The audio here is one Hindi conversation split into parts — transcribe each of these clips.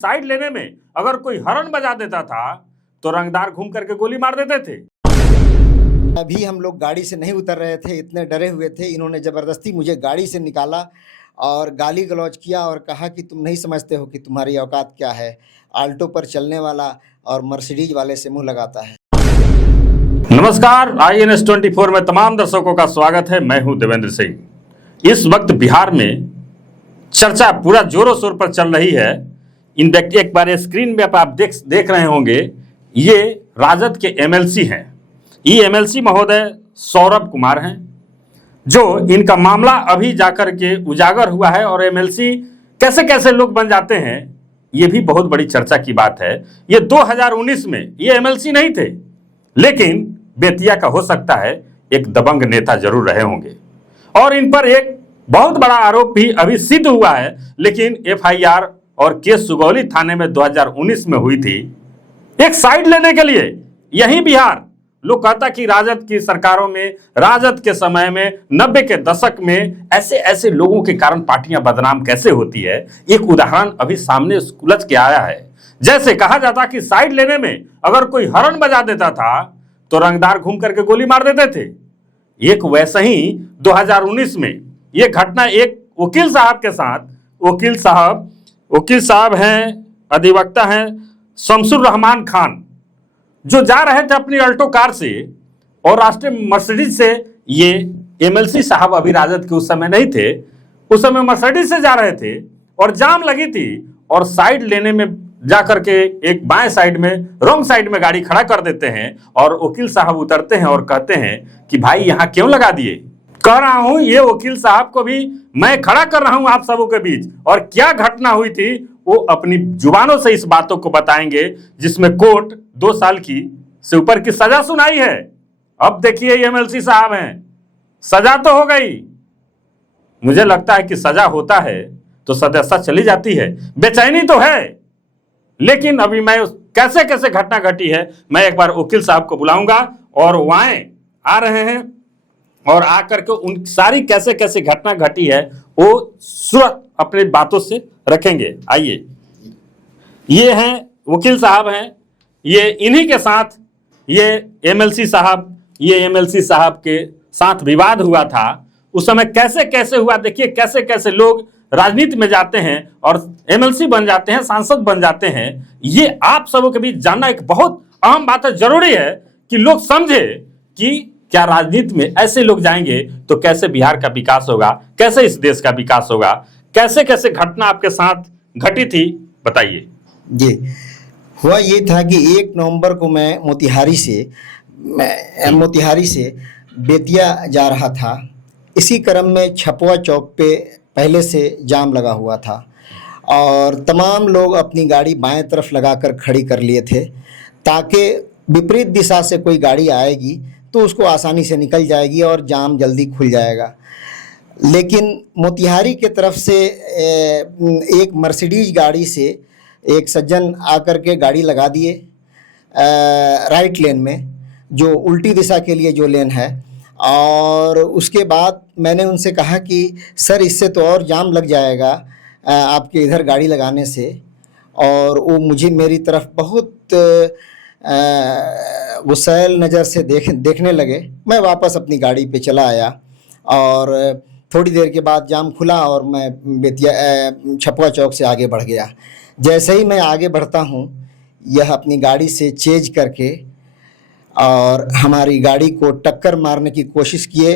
साइड लेने में अगर कोई हॉर्न बजा देता था तो रंगदार घूम करके गोली मार देते थे। अभी हम लोग गाड़ी से नहीं उतर रहे थे, इतने डरे हुए थे। इन्होंने ज़बरदस्ती मुझे गाड़ी से निकाला और गाली गलौज किया और कहा कि तुम नहीं समझते हो कि तुम्हारी औकात क्या है। आल्टो पर चलने वाला और मर्सिडीज वाले से मुंह लगाता है। नमस्कार, INS 24 में तमाम दर्शकों का स्वागत है। मैं हूं देवेंद्र सिंह। इस वक्त बिहार में चर्चा पूरा जोरों शोर पर चल रही है। इन व्यक्ति एक बार स्क्रीन में आप देख रहे होंगे, ये राजद के MLC हैं। ये MLC महोदय सौरभ कुमार हैं, जो इनका मामला अभी जाकर के उजागर हुआ है। और MLC कैसे कैसे लोग बन जाते हैं, ये भी बहुत बड़ी चर्चा की बात है। ये 2019 में ये MLC नहीं थे, लेकिन बेतिया का हो सकता है एक दबंग नेता जरूर रहे होंगे। और इन पर एक बहुत बड़ा आरोप भी अभी सिद्ध हुआ है, लेकिन FIR और केस सुगौली थाने में 2019 में हुई थी, एक साइड लेने के लिए। यही बिहार लोग कहता कि राजद की सरकारों में, राजद के समय में, 90 के दशक में ऐसे ऐसे लोगों के कारण पार्टियां बदनाम कैसे होती है। एक उदाहरण अभी सामने उलझ के आया है। जैसे कहा जाता कि साइड लेने में अगर कोई हॉर्न बजा देता था तो रंगदार घूम करके गोली मार देते थे। एक वैसे ही 2019 में यह घटना एक वकील साहब के साथ, वकील साहब हैं, अधिवक्ता हैं शमसुर रहमान खान, जो जा रहे थे अपनी अल्टो कार से और राष्ट्रीय मर्सिडीज से। ये MLC साहब अभी राजद के उस समय नहीं थे, उस समय मर्सिडीज से जा रहे थे और जाम लगी थी। और साइड लेने में जाकर के एक बाएं साइड में, रॉन्ग साइड में गाड़ी खड़ा कर देते हैं और वकील साहब उतरते हैं और कहते हैं कि भाई यहां क्यों लगा दिए। कह रहा हूं ये वकील साहब को भी मैं खड़ा कर रहा हूं आप सबों के बीच, और क्या घटना हुई थी वो अपनी जुबानों से इस बातों को बताएंगे, जिसमें कोर्ट 2 साल की से ऊपर की सजा सुनाई है। अब देखिए ये MLC साहब हैं, सजा तो हो गई। मुझे लगता है कि सजा होता है तो सजा चली जाती है, बेचैनी तो है। लेकिन अभी मैं कैसे कैसे घटना घटी है, मैं एक बार वकील साहब को बुलाऊंगा और वहां आ रहे हैं और आकर के उन सारी कैसे कैसे घटना घटी है वो सुरत अपने बातों से रखेंगे। आइए, ये हैं वकील साहब हैं, ये इन्हीं के साथ ये MLC साहब के साथ विवाद हुआ था। उस समय कैसे कैसे हुआ, देखिए कैसे कैसे लोग राजनीति में जाते हैं और MLC बन जाते हैं, सांसद बन जाते हैं। ये आप सबों के बीच जानना एक बहुत अहम बात है। जरूरी है कि लोग समझे कि क्या राजनीति में ऐसे लोग जाएंगे तो कैसे बिहार का विकास होगा, कैसे इस देश का विकास होगा। कैसे कैसे घटना आपके साथ घटी थी, बताइए। जी, हुआ ये था कि 1 नवंबर को मैं मोतिहारी से बेतिया जा रहा था। इसी क्रम में छपवा चौक पे पहले से जाम लगा हुआ था और तमाम लोग अपनी गाड़ी बाएं तरफ लगाकर खड़ी कर लिए थे, ताकि विपरीत दिशा से कोई गाड़ी आएगी तो उसको आसानी से निकल जाएगी और जाम जल्दी खुल जाएगा। लेकिन मोतिहारी के तरफ से एक मर्सिडीज गाड़ी से एक सज्जन आकर के गाड़ी लगा दिए राइट लेन में, जो उल्टी दिशा के लिए जो लेन है। और उसके बाद मैंने उनसे कहा कि सर इससे तो और जाम लग जाएगा आपके इधर गाड़ी लगाने से। और वो मुझे मेरी तरफ बहुत गुस्सैल नज़र से देखने लगे। मैं वापस अपनी गाड़ी पे चला आया और थोड़ी देर के बाद जाम खुला और मैं बेतिया छपवा चौक से आगे बढ़ गया। जैसे ही मैं आगे बढ़ता हूँ, यह अपनी गाड़ी से चेज करके और हमारी गाड़ी को टक्कर मारने की कोशिश किए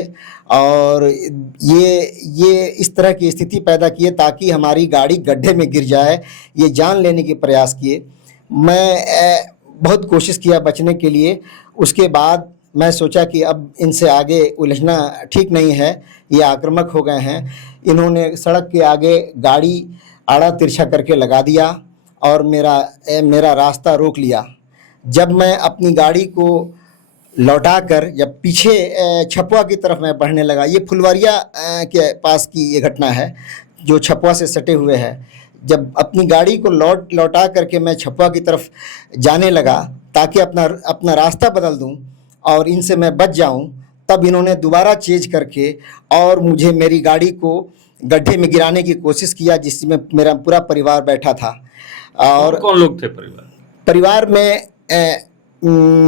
और ये इस तरह की स्थिति पैदा किए ताकि हमारी गाड़ी गड्ढे में गिर जाए। ये जान लेने के प्रयास किए। मैं बहुत कोशिश किया बचने के लिए। उसके बाद मैं सोचा कि अब इनसे आगे उलझना ठीक नहीं है, ये आक्रामक हो गए हैं। इन्होंने सड़क के आगे गाड़ी आड़ा तिरछा करके लगा दिया और मेरा रास्ता रोक लिया। जब मैं अपनी गाड़ी को लौटाकर जब पीछे छपवा की तरफ मैं बढ़ने लगा, ये फुलवारिया के पास की ये घटना है जो छपवा से सटे हुए है। जब अपनी गाड़ी को लौटा करके मैं छपवा की तरफ जाने लगा ताकि अपना रास्ता बदल दूं और इनसे मैं बच जाऊं, तब इन्होंने दोबारा चेंज करके और मुझे मेरी गाड़ी को गड्ढे में गिराने की कोशिश किया, जिसमें मेरा पूरा परिवार बैठा था। और कौन लोग थे परिवार? परिवार में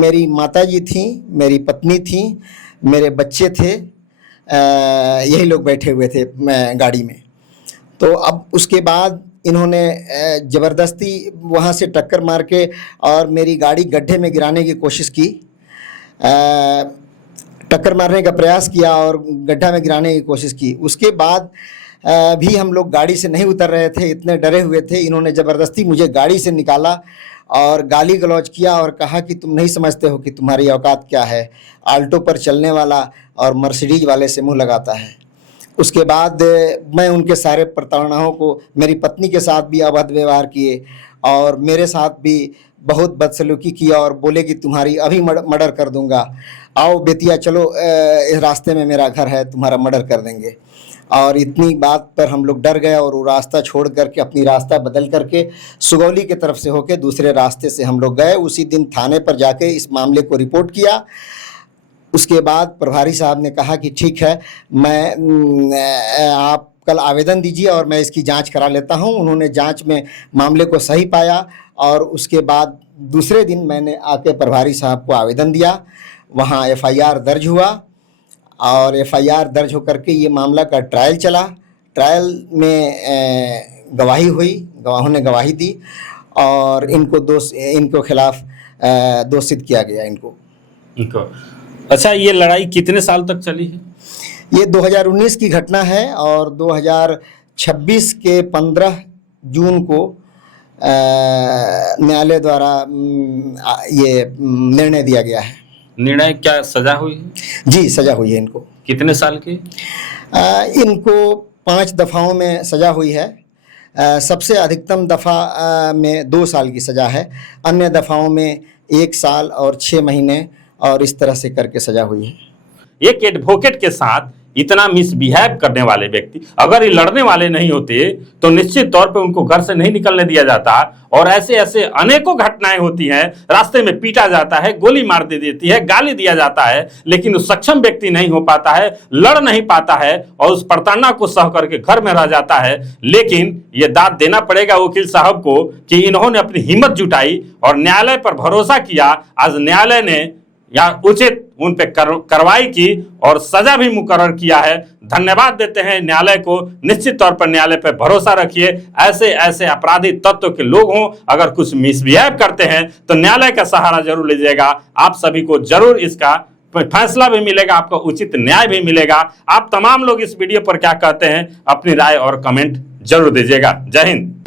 मेरी माताजी थी, मेरी पत्नी थी, मेरे बच्चे थे, यही लोग बैठे हुए थे गाड़ी में। तो अब उसके बाद इन्होंने ज़बरदस्ती वहाँ से टक्कर मार के और मेरी गाड़ी गड्ढे में गिराने की कोशिश की, टक्कर मारने का प्रयास किया और गड्ढा में गिराने की कोशिश की। उसके बाद भी हम लोग गाड़ी से नहीं उतर रहे थे, इतने डरे हुए थे। इन्होंने ज़बरदस्ती मुझे गाड़ी से निकाला और गाली गलौज किया और कहा कि तुम नहीं समझते हो कि तुम्हारी औकात क्या है, आल्टो पर चलने वाला और मर्सिडीज वाले से मुंह लगाता है। उसके बाद मैं उनके सारे प्रताड़नाओं को, मेरी पत्नी के साथ भी अभद्र व्यवहार किए और मेरे साथ भी बहुत बदसलूकी किया और बोले कि तुम्हारी अभी मर्डर कर दूंगा, आओ बेतिया चलो, इस रास्ते में मेरा घर है, तुम्हारा मर्डर कर देंगे। और इतनी बात पर हम लोग डर गए और वो रास्ता छोड़ करके अपनी रास्ता बदल करके सुगौली की तरफ से होके दूसरे रास्ते से हम लोग गए। उसी दिन थाने पर जाके इस मामले को रिपोर्ट किया। उसके बाद प्रभारी साहब ने कहा कि ठीक है, आप कल आवेदन दीजिए और मैं इसकी जांच करा लेता हूं। उन्होंने जांच में मामले को सही पाया और उसके बाद दूसरे दिन मैंने आके प्रभारी साहब को आवेदन दिया। वहां एफआईआर दर्ज हुआ और एफआईआर दर्ज होकर के ये मामला का ट्रायल चला। ट्रायल में गवाही हुई, गवाहों ने गवाही दी और इनको खिलाफ दोषित किया गया इनको। अच्छा, ये लड़ाई कितने साल तक चली है? ये 2019 की घटना है और 2026 के 15 जून को न्यायालय द्वारा ये निर्णय दिया गया है। निर्णय क्या, सजा हुई है? जी, सजा हुई है इनको। कितने साल की? इनको 5 दफ़ाओं में सजा हुई है। सबसे अधिकतम दफ़ा में 2 साल की सज़ा है, अन्य दफ़ाओं में 1 साल और 6 महीने और इस तरह से करके सजा हुई है। एक एडवोकेट के साथ इतना मिसबिहेव करने वाले व्यक्ति, अगर ये लड़ने वाले नहीं होते तो निश्चित तौर पे उनको घर से नहीं निकलने दिया जाता। और ऐसे ऐसे अनेकों घटनाएं होती हैं, रास्ते में पीटा जाता है, गोली मार दे देती है, गाली दिया जाता है, लेकिन उस सक्षम व्यक्ति नहीं हो पाता है, लड़ नहीं पाता है और उस प्रताड़ना को सह करके घर में रह जाता है। लेकिन ये दाद देना पड़ेगा वकील साहब को कि इन्होंने अपनी हिम्मत जुटाई और न्यायालय पर भरोसा किया। आज न्यायालय ने या उचित उन पे कार्रवाई की और सजा भी मुकर्रर किया है। धन्यवाद देते हैं न्यायालय को। निश्चित तौर पर न्यायालय पर भरोसा रखिए। ऐसे ऐसे अपराधी तत्व के लोग हों, अगर कुछ मिसबिहेव करते हैं तो न्यायालय का सहारा जरूर लीजिएगा। आप सभी को जरूर इसका फैसला भी मिलेगा, आपको उचित न्याय भी मिलेगा। आप तमाम लोग इस वीडियो पर क्या कहते हैं, अपनी राय और कमेंट जरूर दीजिएगा। जय हिंद।